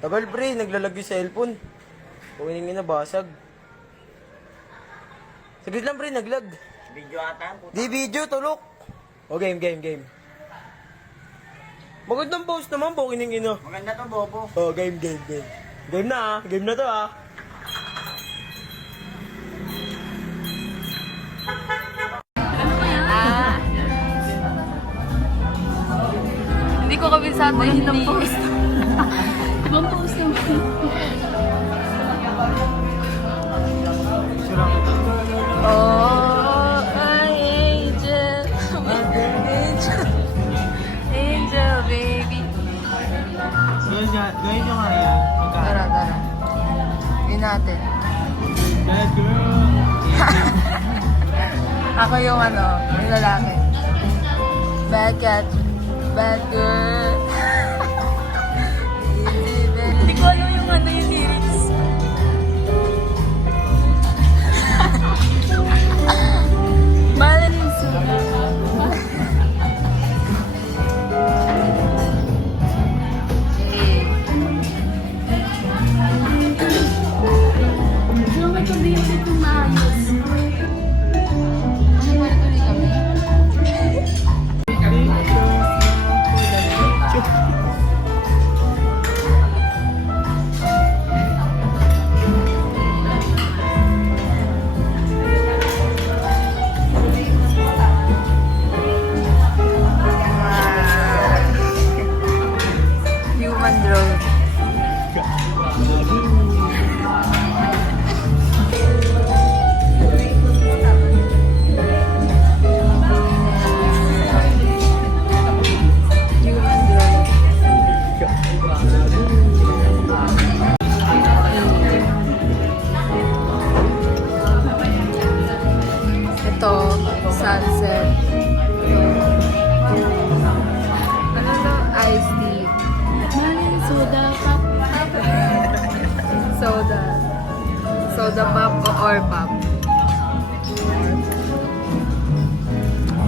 Tagal pre, naglalag yung cellphone. Kuwinin na basag. Saglit lang pre, naglag. Video ata. Di video, tulok. O game. Magandang post naman, kuwinin ina. Maganda to, Bobo. O game. Game na game na to Hindi ko kabisado yun ng post. Ibang post naman. Oh, my angel. Angel, baby. Gawin nyo nga yan. Tara. Yun natin. Bad girl. Ako yung yung lalaki. Bad cat, bad girl. Hindi ko alam yung yung lyrics. Balance. Bakit hindi yung ito maayos? Human drone. Ito, sunset. Ano to? Iced tea. Soda pop. Soda pop or pop.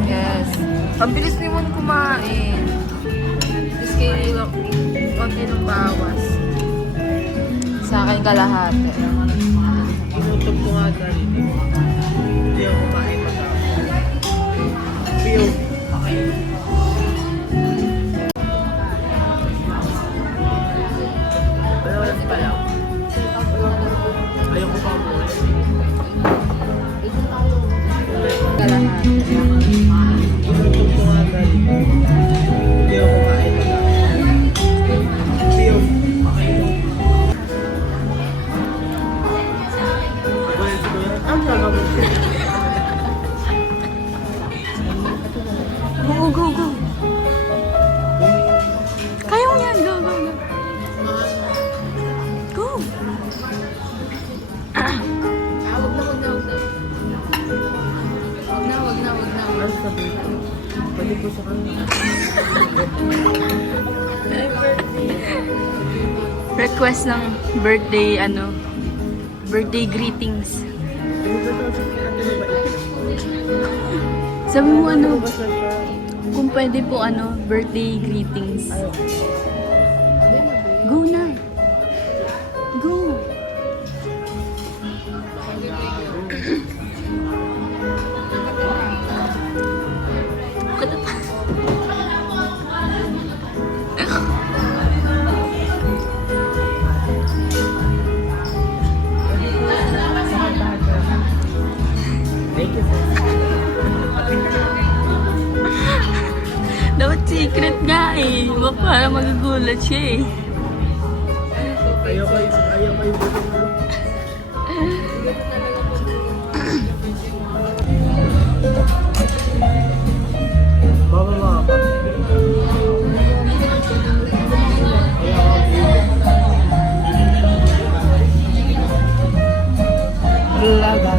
Yes. Ang bilis naman kumain. Tapos kayo konti ng bawas. Sa akin kalahati. Inutob ko nga dali. Hindi ako kumain matapos. POV. Wala pa lang. Ayaw ko pa mo. Kalahati. Inutob ko nga dali. Hindi ako kumain matapos. POV. Ang gagawin ko. Go. Kaya mo yan. Go. Go. Wag na. Ano sabihin ko? Pwede ko sa kanila. Request ng birthday greetings. Sabi mo kung pwede po birthday greetings. Go na. Go. Thank you, sir. Dapat secret nga eh. Para magagulat siya eh. Ayaw ko yung buto mo. Baba mga pa. Laga.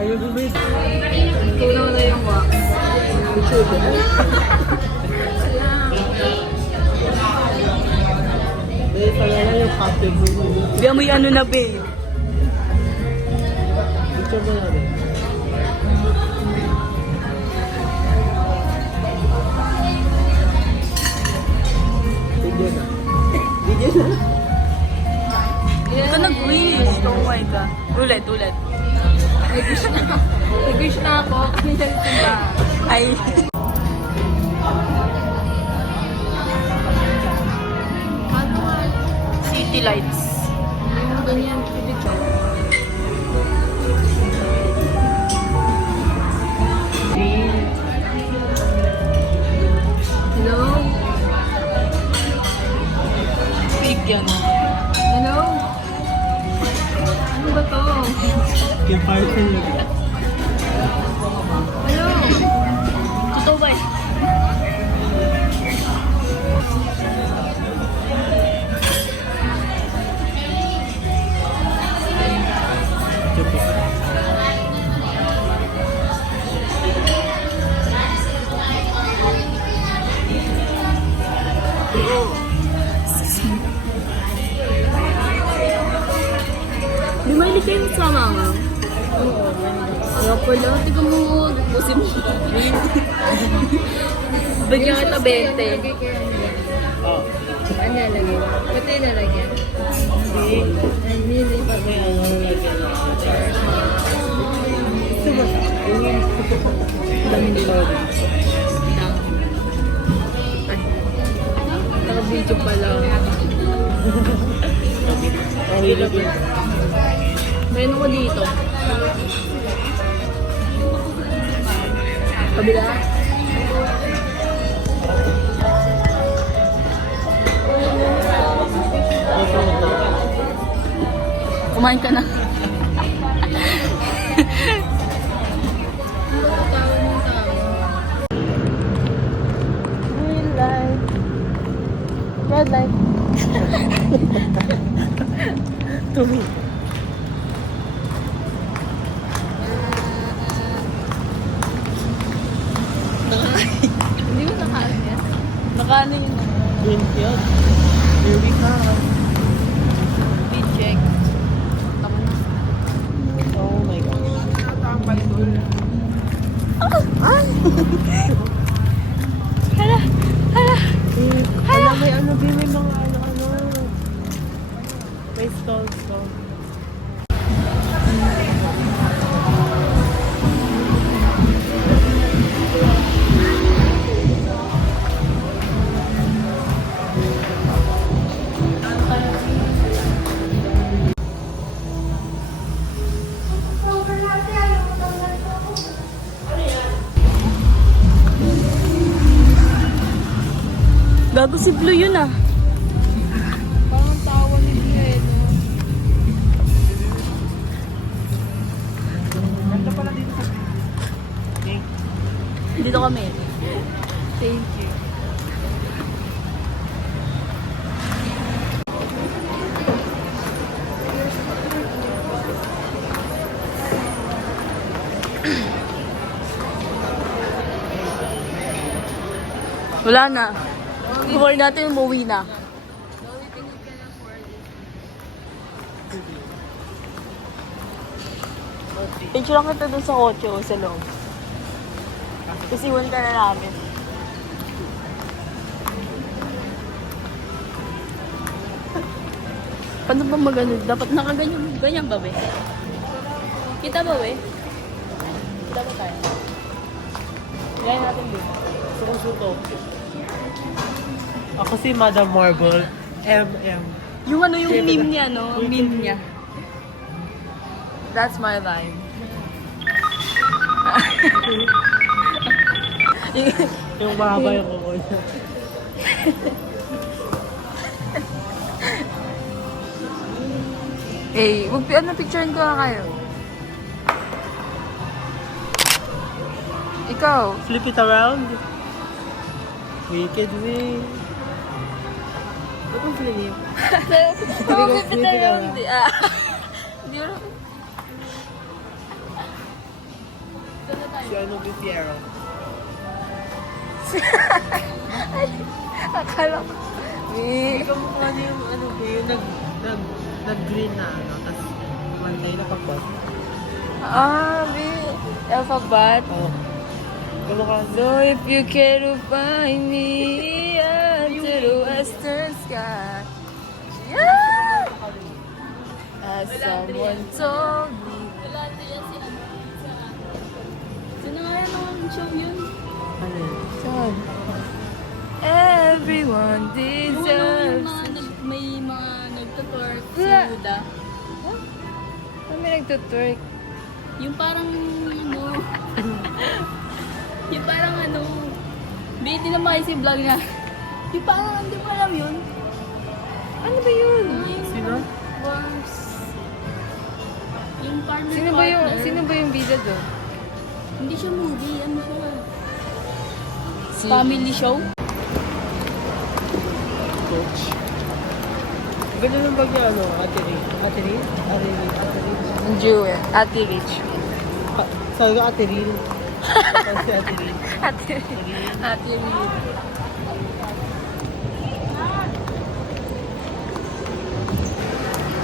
Kayo bibig. Tunaw na yung wax. Dahil pala na yung happy movie. Biya mo yung ano na, be. Picture ba natin? Video na. Video na. Ito nag-wish. Oh my God. Ulit. Nag-wish na ako. Diba? Ay. City lights. Yung ganyan, picture. Hello? Big yan. Hello? Ano ba to? Yung parcel na. Hello? Totoo ba eh? Di ba hindi kayo sa mama? Kaya pala, tiga mo, busin mo. Bigyan kita 20. Oh. Ano nalagyan? Ba't tayo nalagyan? Hindi pa. May ano lagyan na. Gusto ba siya? Dami nila. Naka-video pala. Okay lang yun. Mayroon ko dito. Kabila? Kumain ka na. Green light. Red light. Tumi. Hindi mo nakaano yan? Nakano yun? 20 yun. Here we come. Check. Tama na. Oh my God. Hala, may ano din, may mga ano. May stall. Gago si Blue yun ah. Parang tawa ni Diego. Dito kami. Thank you. Wala na. Before natin umuwi na. Picture lang kita dun sa kotse o sa loob. Kasi iwan ka na namin. Paano ba magano? Dapat nakaganyan. Ganyan ba, be? Kita ba, be? Kita ba tayo? Gaya natin, be. Suko. Ako si Madam Marble. MM. Yung ano yung meme niya, no? Meme niya. That's my vibe. Yung mahaba yung kuko niya. Eh, ano picturein ko na kayo? Ikaw. Flip it around. Wicked way. Ba't ang flip? Pumipit tayo, hindi. Hindi mo Si ano, Gutierrez. akala ko. Ikaw mo ano yung ano ba yung nag-green na ano, tapos mantay na pagpas. Alphabet. Oo. Kamukha. So if you care to find me under the western sky, yeah. As someone told me. Wala na yan si ano. Sino nga yan ang show yun? Ano yun? Saan? Everyone Yung deserves. may mga nagtutwork si Wala. Huda. Kami nagtutwerk. Yung parang ano. yung parang ano. Hindi na makisi vlog na. Yung parang hindi mo alam yun. Ano ba yun? Sino? Worms. Yung partner. Sino ba yung bida doon? Hindi siya movie. Ano siya? Family show? Coach. Ganun ang bagyo ano, Ate Rin. Ate Rin? Ate Rin? Ate Rin? Ang Jewel. Ate Rich. Sabi ko Ate Rin. Kasi Ate Rin. Ate Rich.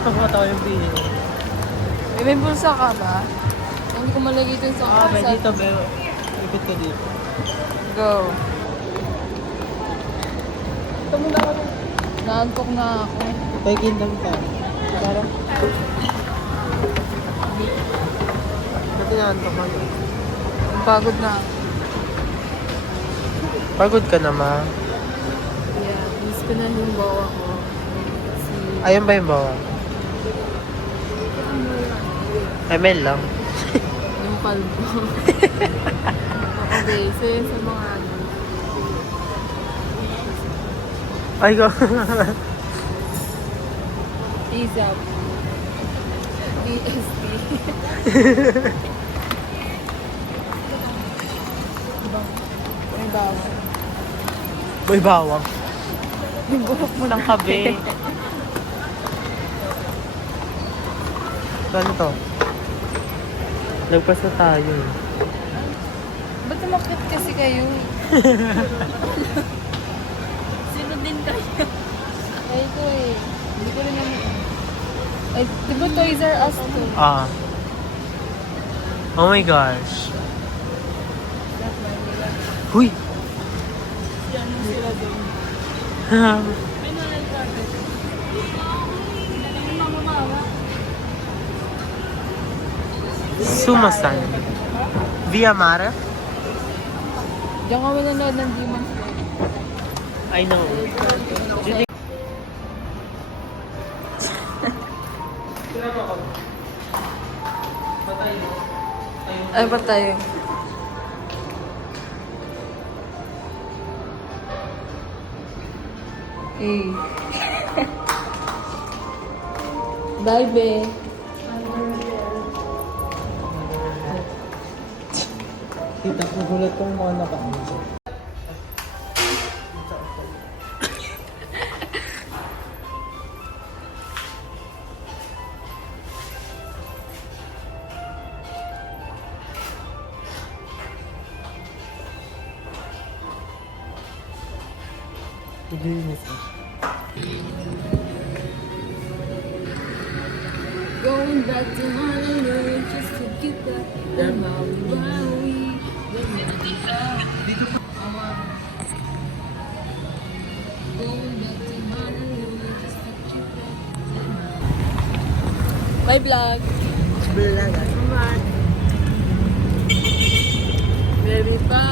Nakakatawa yung feeling. May bulsa ka ba? Hindi ko malagay dun sa May dito, pero ipit ka dito. Go. Ito muna ako. Naantok na ako. Kay Kingdom ka. Parang... Ba't inaantok ka? Pagod na ako. Pagod ka na, ma. Yeah, miss ko na yung bawa ko. Ayun ba yung bawa? ML lang. Yung palbo. Okay, so yun sa mga ano. Ay, go. Ease up. DST. May bawang. May bawang. Yung buhok mo Ang kabe. Saan to? Lagpas na tayo. Ba't umakit kasi kayo? Sino din kayo? Ay, ito eh. Hindi ko rin naman. Ay, di ba Toys R Us to? Ah. Oh my gosh. Huy! Ano sila doon? May nalagkagad. May mamamawa. Sumasan. Via Mara? Diyan kami nanood ng Demon Slayer. I know. Ay, ba tayo? Eh. Bye, be. Tita, nagulat ko mga nakaano. Naglinis na. Going back to Honolulu just to get back on my Maui. Going back to Honolulu just to get back. Bye vlog. Bilaga. Baby, pa